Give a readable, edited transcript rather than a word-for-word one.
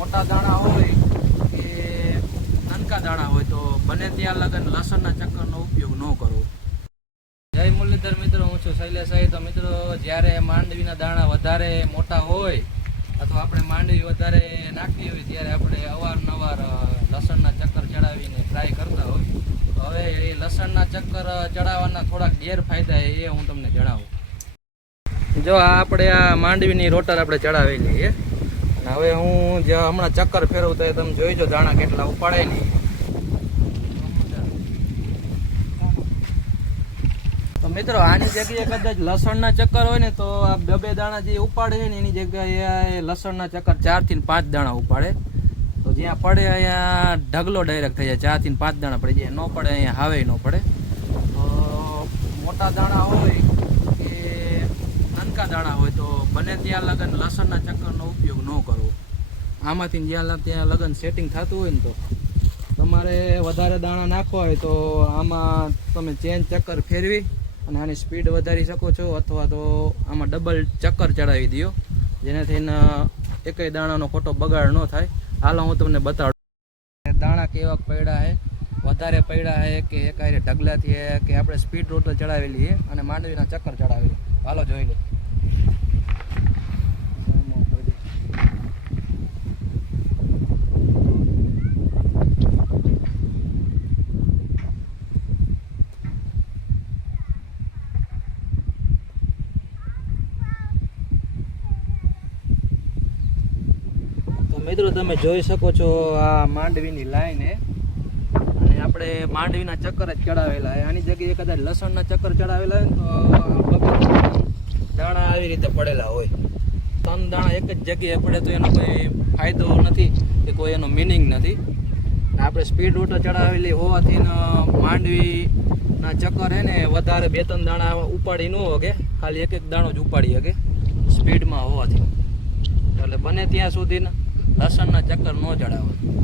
મોટા દાણા હોય કે નાનકા દાણા હોય તો બને ત્યાં લગન લસણના ચક્કરનો ઉપયોગ ન કરવો. જય મુરલીધર મિત્રો, હું છું શૈલેષ. તો મિત્રો, જ્યારે માંડવીના દાણા વધારે મોટા હોય અથવા આપણે માંડવી વધારે નાખવી હોય ત્યારે આપણે અવારનવાર લસણના ચક્કર ચડાવીને ટ્રાય કરતા હોય. તો હવે એ લસણના ચક્કર ચડાવવાના થોડાક ગેરફાયદા એ હું તમને જણાવું. જો આપણે આ માંડવીની રોટર આપણે ચડાવેલી છે અને હવે હું જે હમણાં ચક્કર ફેરવતો એ તમે જોઈજો દાણા કેટલા ઉપાડે નહીં. તો મિત્રો, આની જગ્યાએ કદાચ લસણના ચક્કર હોય ને તો આ બે દાણા જે ઉપાડે છે ને એની જગ્યાએ લસણના ચક્કર 4 થી 5 દાણા ઉપાડે. તો જ્યાં પડે અહીંયા ઢગલો ડાયરેક્ટ થઈ જાય, 4 થી 5 દાણા પડી જાય. ન પડે અહીંયા હાવે ન પડે. તો મોટા દાણા હોય કે નાનકા દાણા હોય તો બને ત્યાં લગન લસણના ચક્કરનો ઉપયોગ ન કરવો. આમાંથી જ્યાં ત્યાં લગન સેટિંગ થતું હોય ને તો તમારે વધારે દાણા નાખવા હોય તો આમાં તમે ચેન ચક્કર ફેરવી અને આની સ્પીડ વધારી શકો છો, અથવા તો આમાં ડબલ ચક્કર ચડાવી દો, જેનાથી એકેય દાણાનો ખોટો બગાડ ન થાય. હાલો હું તમને બતાડું દાણા કેવા પડ્યા છે, વધારે પડ્યા છે કે એકાયરે ઢગલાથી કે આપણે સ્પીડ રોટર ચડાવેલી છે અને માંડવીના ચક્કર ચડાવેલી. હાલો જોઈ લો. મિત્રો, તમે જોઈ શકો છો આ માંડવીની લાઈન છે અને આપણે માંડવીના ચક્કર જ ચડાવેલા છે. આની જગ્યાએ કદાચ લસણના ચક્કર ચડાવેલા હોય ને તો દાણા આવી રીતે પડેલા હોય. 3 દાણા એક જ જગ્યાએ પડે તો એનો કોઈ ફાયદો નથી કે કોઈ એનો મિનિંગ નથી. આપણે સ્પીડ રોટર ચડાવેલી હોવાથી માંડવીના ચક્કર છે ને વધારે 2-3 દાણા ઉપાડી ન શકે, ખાલી એક દાણો જ ઉપાડી શકે સ્પીડમાં હોવાથી. એટલે બને ત્યાં સુધી લસણના ચક્કર ન ચડાવવા.